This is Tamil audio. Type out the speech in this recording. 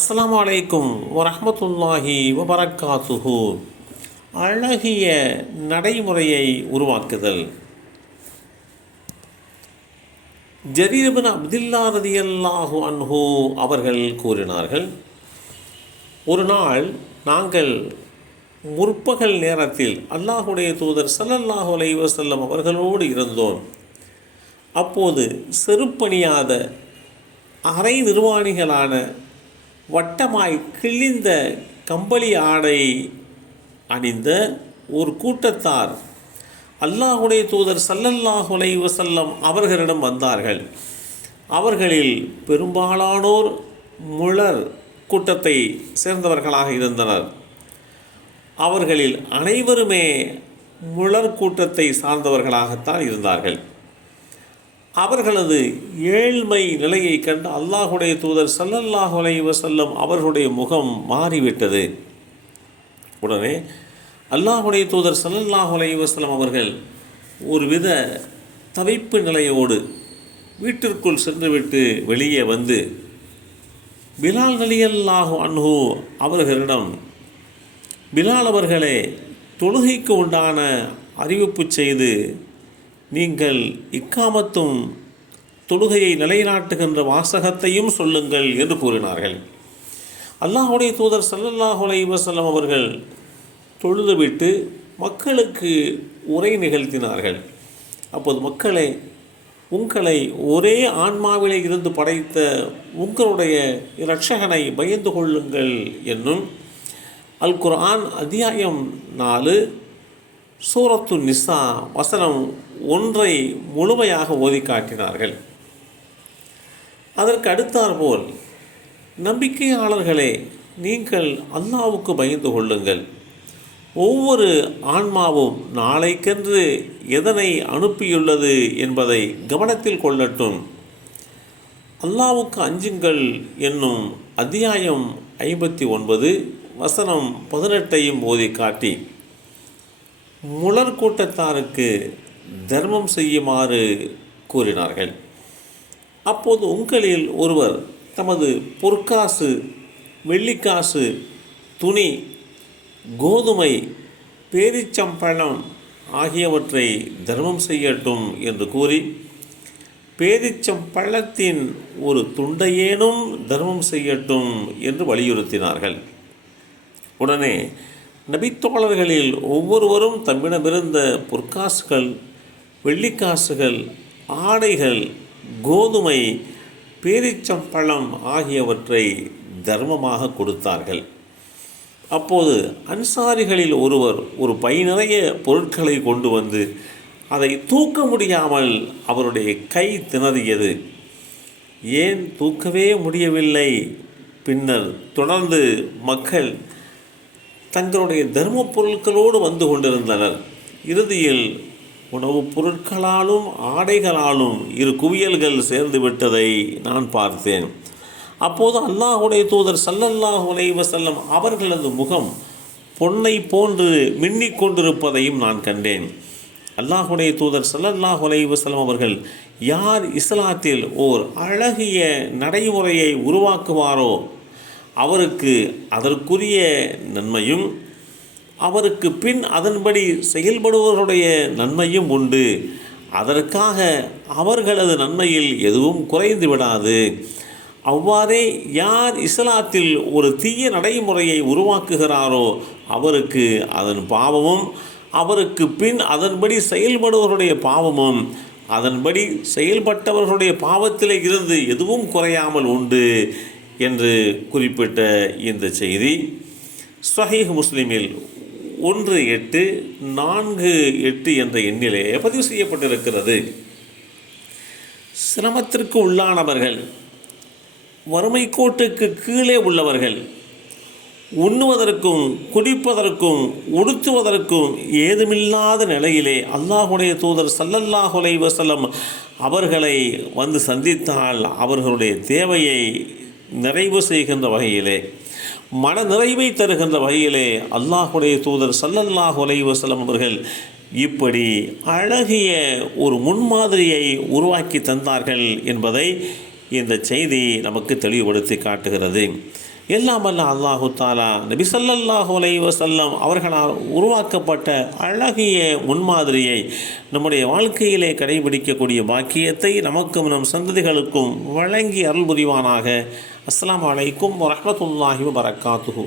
அஸ்லாம் வலைக்கும் வரமத்துல்லாஹி வபரக்காத்துஹு. அழகிய நடைமுறையை உருவாக்குதல். ஜரீர்பின் அப்துல்லா ரதியல்லாஹு அன்ஹு அவர்கள் கூறினார்கள் ஒரு நாள் நாங்கள் முற்பகல் நேரத்தில் அல்லாஹுடைய தூதர் சல்லல்லாஹு அலைஹி வஸல்லம் அவர்களோடு இருந்தோம். அப்போது செருப்பணியாத அரை நிர்வாணிகளான வட்டமாய் கிழிந்த கம்பளி ஆடை அணிந்த ஒரு கூட்டத்தார். அல்லாஹுடைய தூதர் சல்லல்லாஹுலை வசல்லம் அவர்களிடம் வந்தார்கள். அவர்களில் பெரும்பாலானோர் முழர் கூட்டத்தை சேர்ந்தவர்களாக இருந்தனர். அவர்களில் அனைவருமே முழர் கூட்டத்தை சார்ந்தவர்களாகத்தான் இருந்தார்கள். அவர்களது ஏழ்மை நிலையை கண்டு அல்லாஹுடைய தூதர் சல்லல்லாஹு அலைஹி செல்லம் அவர்களுடைய முகம் மாறிவிட்டது. உடனே அல்லாஹுடைய தூதர் சல்லல்லாஹு அலைஹி செல்லம் அவர்கள் ஒருவித தவிப்பு நிலையோடு வீட்டிற்குள் சென்றுவிட்டு வெளியே வந்து பிலால் நலியல்லாஹு அன்ஹு அவர்களிடம் பிலால் அவர்களே தொழுகைக்கு உண்டான அறிவிப்பு செய்து நீங்கள் இக்காமத்தும் தொழுகையை நிலைநாட்டுகின்ற வாசகத்தையும் சொல்லுங்கள் என்று கூறினார்கள். அல்லாஹுடைய தூதர் ஸல்லல்லாஹு அலைஹி அவர்கள் தொழுதுவிட்டு மக்களுக்கு உரை நிகழ்த்தினார்கள். அப்போது மக்களை உங்களை ஒரே ஆன்மாவிலே இருந்து படைத்த உங்களுடைய இரட்சகனை பயந்து கொள்ளுங்கள் என்னும் அல் குர்ஆன் அத்தியாயம் நாலு சூரத்து நிசா வசனம் ஒன்றை முழுமையாக ஓதி காட்டினார்கள். அதற்கு அடுத்தாற்போல் நம்பிக்கையாளர்களே நீங்கள் அல்லாவுக்கு பயந்து கொள்ளுங்கள். ஒவ்வொரு ஆன்மாவும் நாளைக்கென்று எதனை அனுப்பியுள்ளது என்பதை கவனத்தில் கொள்ளட்டும். அல்லாவுக்கு அஞ்சுங்கள் என்னும் அத்தியாயம் ஐம்பத்தி ஒன்பது வசனம் பதினெட்டையும் ஓதி காட்டி. முளர் கூட்டத்தாருக்கு தர்மம் செய்யுமாறு கூறினார்கள். அப்போது உங்களில் ஒருவர் தமது பொற்காசு வெள்ளிக்காசு துணி கோதுமை பேரிச்சம்பழம் ஆகியவற்றை தர்மம் செய்யட்டும் என்று கூறி பேரிச்சம்பழத்தின் ஒரு துண்டையேனும் தர்மம் செய்யட்டும் என்று வலியுறுத்தினார்கள். உடனே நபித்தோழர்களில் ஒவ்வொருவரும் தம்மிடமிருந்த பொற்காசுகள் வெள்ளிக்காசுகள் ஆடைகள் கோதுமை பேரிச்சம்பழம் ஆகியவற்றை தர்மமாக கொடுத்தார்கள். அப்போது அன்சாரிகளில் ஒருவர் ஒரு பை நிறைய பொருட்களை கொண்டு வந்து அதை தூக்க முடியாமல் அவருடைய கை திணறியது. ஏன் தூக்கவே முடியவில்லை? பின்னர் தொடர்ந்து மக்கள் தங்களுடைய தர்ம பொருட்களோடு வந்து கொண்டிருந்தனர். இறுதியில் உணவுப் பொருட்களாலும் ஆடைகளாலும் இரு குவியல்கள் சேர்ந்து விட்டதை நான் பார்த்தேன். அப்போது அல்லாஹுடைய தூதர் சல்லல்லாஹு அலைஹி அவர்களது முகம் பொன்னை போன்று மின்னிக் கொண்டிருப்பதையும் நான் கண்டேன். அல்லாஹுடைய தூதர் சல்லல்லாஹு அலைஹி அவர்கள் யார் இஸ்லாத்தில் ஓர் அழகிய நடைமுறையை உருவாக்குவாரோ அவருக்கு அதற்குரிய நன்மையும் அவருக்கு பின் அதன்படி செயல்படுவர்களுடைய நன்மையும் உண்டு. அதற்காக அவர்களது நன்மையில் எதுவும் குறைந்து விடாது. அவ்வாறே யார் இஸ்லாத்தில் ஒரு தீய நடைமுறையை உருவாக்குகிறாரோ அவருக்கு அதன் பாவமும் அவருக்கு பின் அதன்படி செயல்படுவருடைய பாவமும் அதன்படி செயல்பட்டவர்களுடைய பாவத்தில் இருந்து எதுவும் குறையாமல் உண்டு. என்று குறிப்பிட்ட இந்த செய்தி ஸ்வஹீஹ் முஸ்லீமில் ஒன்று எட்டு நான்கு எட்டு என்ற எண்ணிலே பதிவு செய்யப்பட்டிருக்கிறது. சிரமத்திற்கு உள்ளானவர்கள் வறுமை கோட்டுக்கு கீழே உள்ளவர்கள் உண்ணுவதற்கும் குடிப்பதற்கும் உடுத்துவதற்கும் ஏதுமில்லாத நிலையிலே அல்லாஹுடைய தூதர் சல்லல்லாஹுலை வசலம் அவர்களை வந்து சந்தித்தால் அவர்களுடைய தேவையை நிறைவு செய்கின்ற வகையிலே மன நிறைவை தருகின்ற வகையிலே அல்லாஹுடைய தூதர் சல்லல்லாஹ் உலைவசலம் அவர்கள் இப்படி அழகிய ஒரு முன்மாதிரியை உருவாக்கி தந்தார்கள் என்பதை இந்த செய்தி நமக்கு தெளிவுபடுத்தி காட்டுகிறது. எல்லாம் அல்ல அல்லாஹு தாலா நபி சல்லல்லாஹு அலைஹி அவர்களால் உருவாக்கப்பட்ட அழகிய முன்மாதிரியை நம்முடைய வாழ்க்கையிலே கடைபிடிக்கக்கூடிய பாக்கியத்தை நமக்கும் நம் சந்ததிகளுக்கும் வழங்கி அருள் புரிவானாக. அஸ்லாம் அலைக்கும் வரமத்துல்லாஹி வபரகாத்துஹு